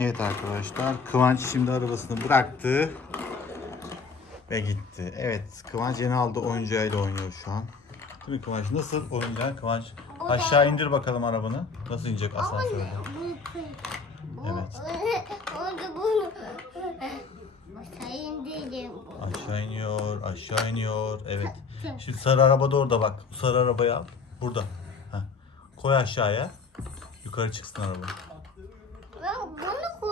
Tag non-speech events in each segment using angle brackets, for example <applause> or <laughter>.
Evet arkadaşlar Kıvanç şimdi arabasını bıraktı ve gitti. Evet Kıvanç yeni aldı oyuncağıyla oynuyor şu an. Değil mi Kıvanç? Nasıl oyuncağın Kıvanç? Aşağı indir bakalım arabanı. Nasıl inecek asansörde? Evet. <laughs> Aşağı iniyor, aşağı iniyor. Evet. Şimdi sarı araba da orada bak. Sarı arabayı al. Burada. Heh. Koy aşağıya. Yukarı çıksın araba.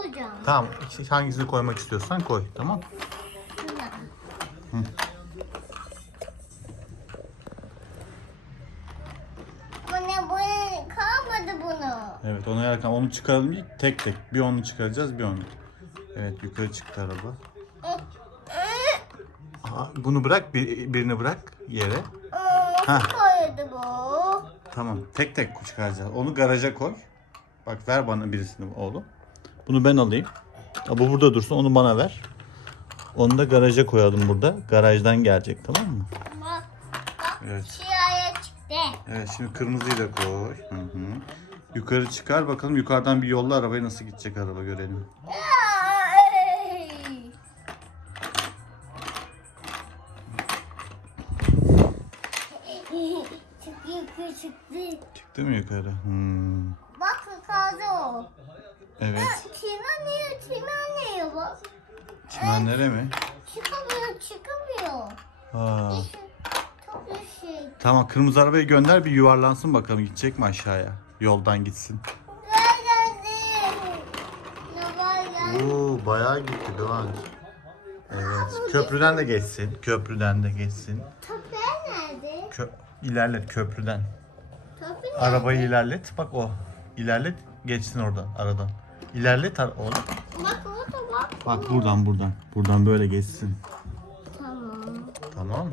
Koyacağım. Tamam. hangisini koymak istiyorsan koy. Tamam. Şuna. Bana böyle kalmadı bunu. Evet onu yerken onu çıkaralım ilk tek tek. Bir onu çıkaracağız bir onu. Evet yukarı çıktı araba. Aha, bunu bırak bir, birini bırak yere. Ha. Koydu bu? Tamam tek tek çıkaracağız. Onu garaja koy. Bak ver bana birisini oğlum. Bunu ben alayım. Ha, bu burada dursun onu bana ver. Onu da garaja koyalım burada. Garajdan gelecek tamam mı? Evet. siyahya çıktı. Evet şimdi kırmızıyı da koy. Hı hı. Yukarı çıkar bakalım yukarıdan bir yolla arabaya nasıl gidecek araba görelim. <laughs> Çıktı yukarı çıktı. Çıktı mı yukarı? Hmm. Bak kaldı o. Evet. Tırmanıyor, tırmanıyor bak. Çimenlere mi? Çıkamıyor, çıkamıyor. Çok şey. Tamam kırmızı arabayı gönder bir yuvarlansın bakalım gidecek mi aşağıya? Yoldan gitsin. Ne. Oo bayağı gitti Kıvanç. Evet. Köprüden de geçsin. Köprüden de geçsin. Köpeği nerede? Kö ilerlet köprüden. Nerede? Arabayı ilerlet. Bak o. İlerlet geçsin oradan aradan. İlerlet ar- oğlum. Bak orada bak. Bak buradan buradan. Buradan böyle geçsin. Tamam. Tamam.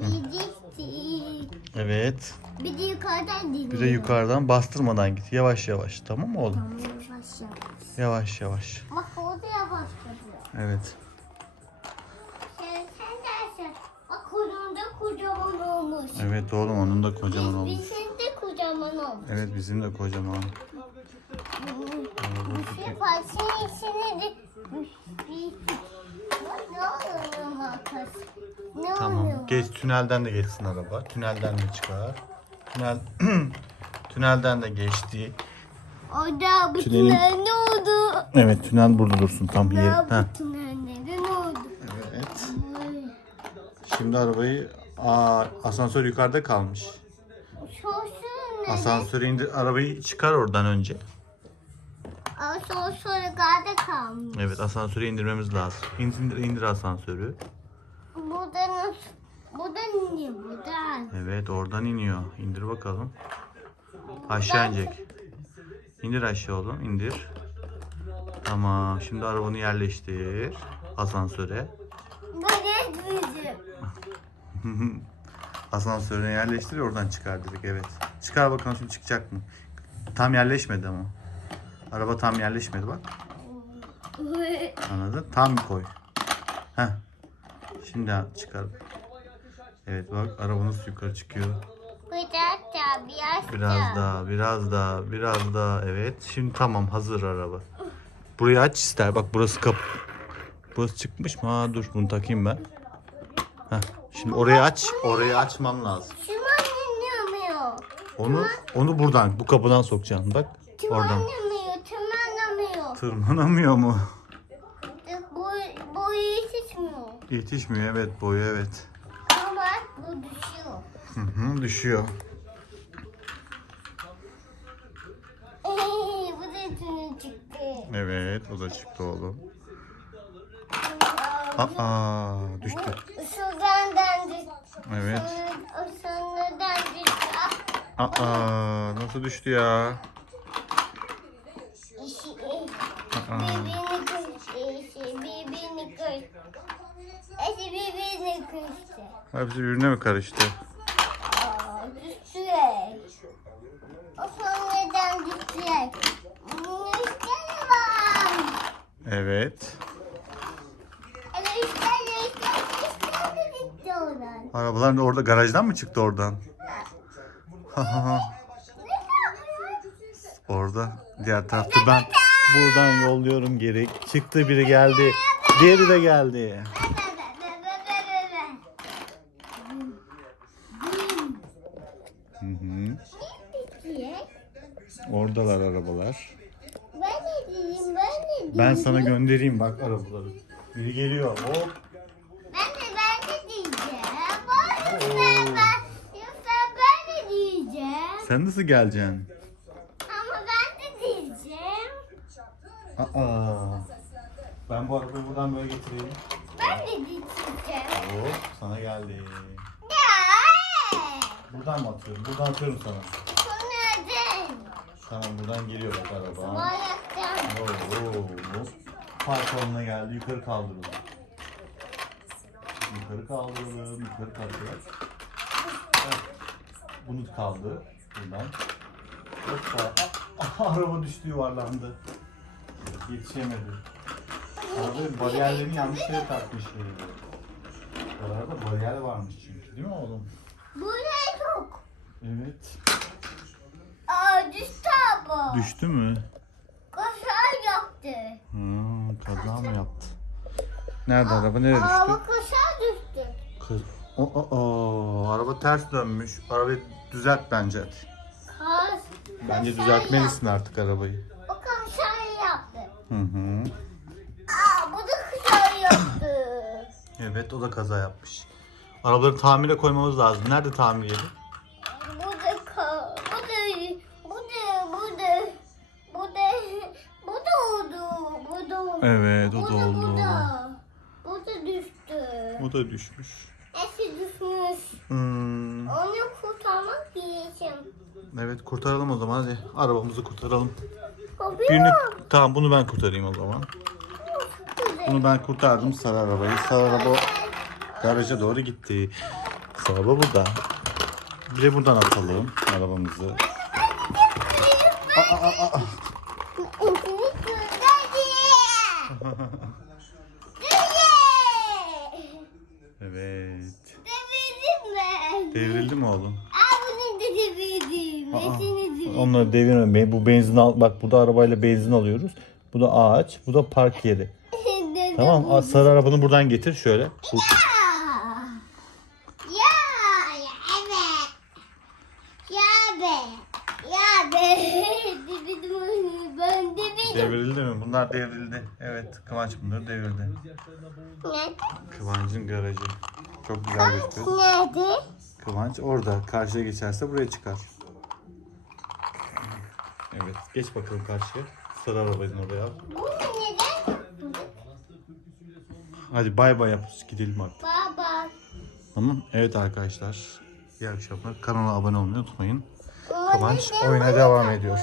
Gidecektik. Evet. Bir de yukarıdan dinliyor. Bir de yukarıdan bastırmadan git. Yavaş yavaş. Tamam mı oğlum? Tamam yavaş yavaş. Yavaş yavaş. Bak orada yavaş gidiyor. Evet. Sen, sen dersin. Bak kocaman kocaman olmuş. Evet oğlum onun da kocaman olmuş. Bizim de kocaman olmuş. Evet bizim de kocaman. Şey var. Senin içine de bir ne oluyor Hakan? Ne oluyor? Tamam. Geç tünelden de geçsin araba. Tünelden de çıkar. Tünel <clears throat> tünelden de geçti. Orada bu Tünelin- tünel ne oldu? Evet tünel burada dursun tam yer. Ya Heh. bu tünelde ne oldu? Evet. Ay, Şimdi arabayı Aa, asansör yukarıda kalmış. Sosu ne? Asansörü indir arabayı çıkar oradan önce. Sosu yukarıda kalmış. Evet asansörü indirmemiz lazım. İndir, indir asansörü. Burada nasıl? Buradan iniyor buradan. Evet oradan iniyor. İndir bakalım. Aşağı inecek. İndir aşağı oğlum indir. Tamam şimdi arabanı yerleştir. Asansöre. Böyle bizim. <laughs> Asansörüne yerleştir oradan çıkar direkt evet. Çıkar bakalım şimdi çıkacak mı? Tam yerleşmedi ama. Araba tam yerleşmedi bak. Anladın? Tam koy. Heh. Şimdi çıkar. Evet bak arabanız yukarı çıkıyor. Biraz daha biraz, Biraz daha, biraz daha, biraz daha. Evet. Şimdi tamam hazır araba. Burayı aç ister. Bak burası kapı. Burası çıkmış mı? Ha dur bunu takayım ben. Heh. Şimdi orayı aç. Orayı açman lazım. Onu onu buradan bu kapıdan sokacaksın. Bak oradan. Tırmanamıyor, mu? Boy, boy yetişmiyor. Yetişmiyor evet boyu evet. Ama bu düşüyor. Hı hı, düşüyor. Ee, bu da tünü çıktı. Evet o da çıktı oğlum. Aa düştü. Şuradan dendi. Evet. Sonradan düştü. Ah, Aa nasıl düştü ya? Birbirini kırıştı. işi, birbirini kırıştı. Eşi birbirini kırıştı. Hepsi birbirine mi karıştı? Aa. O sonradan düştü. Üstüne bak. Evet. Arabalar da orada garajdan mı çıktı oradan? Ne <laughs> yapıyor? Orada diğer tarafta ben buradan yolluyorum geri. Çıktı biri geldi. Diğeri de geldi. Hı hı. Oradalar arabalar. Ben ne diyeyim, ben ne diyeyim? Ben sana göndereyim bak arabaları. Biri geliyor. Hop. Ben de ben de diyeceğim. Bak sen ben, sen ben de diyeceğim. Sen nasıl geleceksin? Ama ben de diyeceğim. Aa. Ben bu arabayı buradan böyle getireyim. Ben de diyeceğim. Hop sana geldi. Ya. Buradan mı atıyorum? Buradan atıyorum sana. Sonra Tamam buradan geliyor bak araba. Bayaktan. Oo, oo. Park alanına geldi. Yukarı kaldıralım. Yukarı kaldıralım. Yukarı kaldıralım. Evet. Bunu kaldı. Buradan. Hoppa. <laughs> Araba düştü yuvarlandı. Yetişemedi. Araba bariyerlerini yanlış yere takmış. Aralarda bariyer varmış çünkü değil mi oğlum? Bu ne çok? Evet. Aa düştü bu. Düştü mü? Kaşar yaptı. Hmm, kaza mı yaptı? Nerede araba? Nereye düştü? bu kaşar düştü. Kız. O, o, o, araba ters dönmüş. Arabayı düzelt bence. Kas. Bence düzeltmelisin artık arabayı. yaptı. O kaşar yaptı. Hı hı. Aa bu da kaşar yaptı. Evet o da kaza yapmış. Arabaları tamire koymamız lazım. Nerede tamir yeri? Bu da ka bu da bu da bu da bu da bu da oldu. Bu da oldu. Evet o da oldu. da. Bu da düştü. O da düşmüş. Eski düşmüş. Hmm. Onu kurtarmak diyeceğim. Evet kurtaralım o zaman hadi. Arabamızı kurtaralım. Birini... Tamam bunu ben kurtarayım o zaman. Bunu ben kurtardım sarı arabayı. Sarı araba garaja doğru gitti. Sarı araba burada. Bir de buradan atalım arabamızı. Aa, aa, aa. <laughs> İntini gönderdi. Evet. Devirdim ben. Devrildi mi oğlum? Aa bunu da devirdim. Aa, Devirme. Be- Bu benzin al. Bak burada arabayla benzin alıyoruz. Bu da ağaç. Bu da park yeri. <laughs> Tamam. a- Sarı arabanı buradan getir şöyle. Bu- Ya, evet. Ya be. Ya be. <laughs> Ben devirdim. Devrildi mi? Bunlar devrildi. Evet. Kıvanç bunları devirdi. Nerede? Kıvanç'ın garajı. Çok güzel gösteriyor. Nerede? Kıvanç orada. Karşıya geçerse buraya çıkar. Evet. Geç bakalım karşıya. Sarı arabanın oraya al. Hadi bay bay yap. Gidelim artık. Baba. Tamam. Evet arkadaşlar. İyi akşamlar. Kanala abone olmayı unutmayın. Kıvanç oyuna devam ediyor.